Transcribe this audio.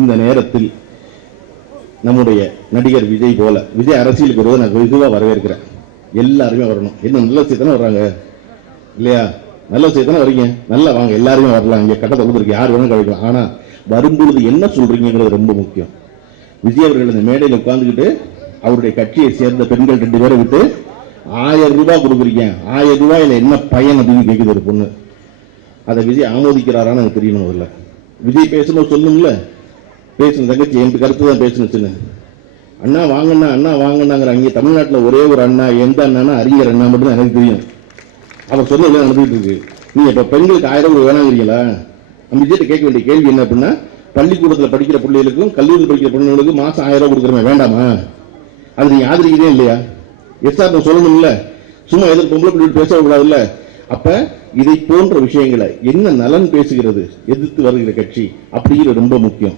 இந்த நேரத்தில் நம்முடைய நடிகர் விஜய் போல விஜய் அரசியலுக்கு வருவதை நான் வெகுவா வரவேற்கிறேன். எல்லாருமே வரணும். என்ன நல்ல விஷயத்தானே வர்றாங்க இல்லையா? நல்ல விஷயத்தானே வரீங்க, நல்லா வாங்க, எல்லாருமே வரலாம். இங்கே கட்டத்தை கொடுத்துருக்கு, யார் வேணும் கழிக்கலாம். ஆனா வரும்பொழுது என்ன சொல்றீங்கிறது ரொம்ப முக்கியம். விஜய் அவர்கள் இந்த மேடையில் உட்கார்ந்துக்கிட்டு அவருடைய கட்சியை சேர்ந்த பெண்கள் 2 பேரை விட்டு 1000 ரூபாய் கொடுக்குறீங்க, 1000 ரூபாயில என்ன பயன் அப்படின்னு கேட்குது ஒரு பொண்ணு. அதை விஜய் ஆமோதிக்கிறாரான்னு எனக்கு தெரியணும். முதல்ல விஜய் பேசணும் சொல்லணும்ல, பேசணும். தங்கச்சி என் கருத்து தான் பேசணுச்சுன்னு அண்ணா வாங்கண்ணா அண்ணா வாங்கினாங்கிறாங்க. தமிழ்நாட்டில் ஒரே ஒரு அண்ணா, எந்த அண்ணானா அறிஞர் அண்ணா மட்டும் தான் எனக்கு தெரியும். அவர் சொன்னது நடந்துகிட்டு இருக்கு. நீங்க இப்ப பெண்களுக்கு 1000 ரூபாய் வேணாங்கிறீங்களா? நம்ம விஜய்கிட்ட கேட்க வேண்டிய கேள்வி என்ன அப்படின்னா, பள்ளிக்கூடத்தில் படிக்கிற பிள்ளைகளுக்கும் கல்லூரியில் படிக்கிற பிள்ளைகளுக்கும் மாசம் 1000 ரூபாய் கொடுக்குறமே வேண்டாமா? அது நீங்க ஆதரிக்கிறதே இல்லையா? எஸ்ஆர் சொல்லணும்ல, சும்மா எதிர்ப்பு பொம்பளை பிள்ளைகள் பேசக்கூடாதுல்ல. அப்ப இதை போன்ற விஷயங்களை என்ன நலன் பேசுகிறது எதிர்த்து வருகிற கட்சி அப்படிங்கிறது ரொம்ப முக்கியம்.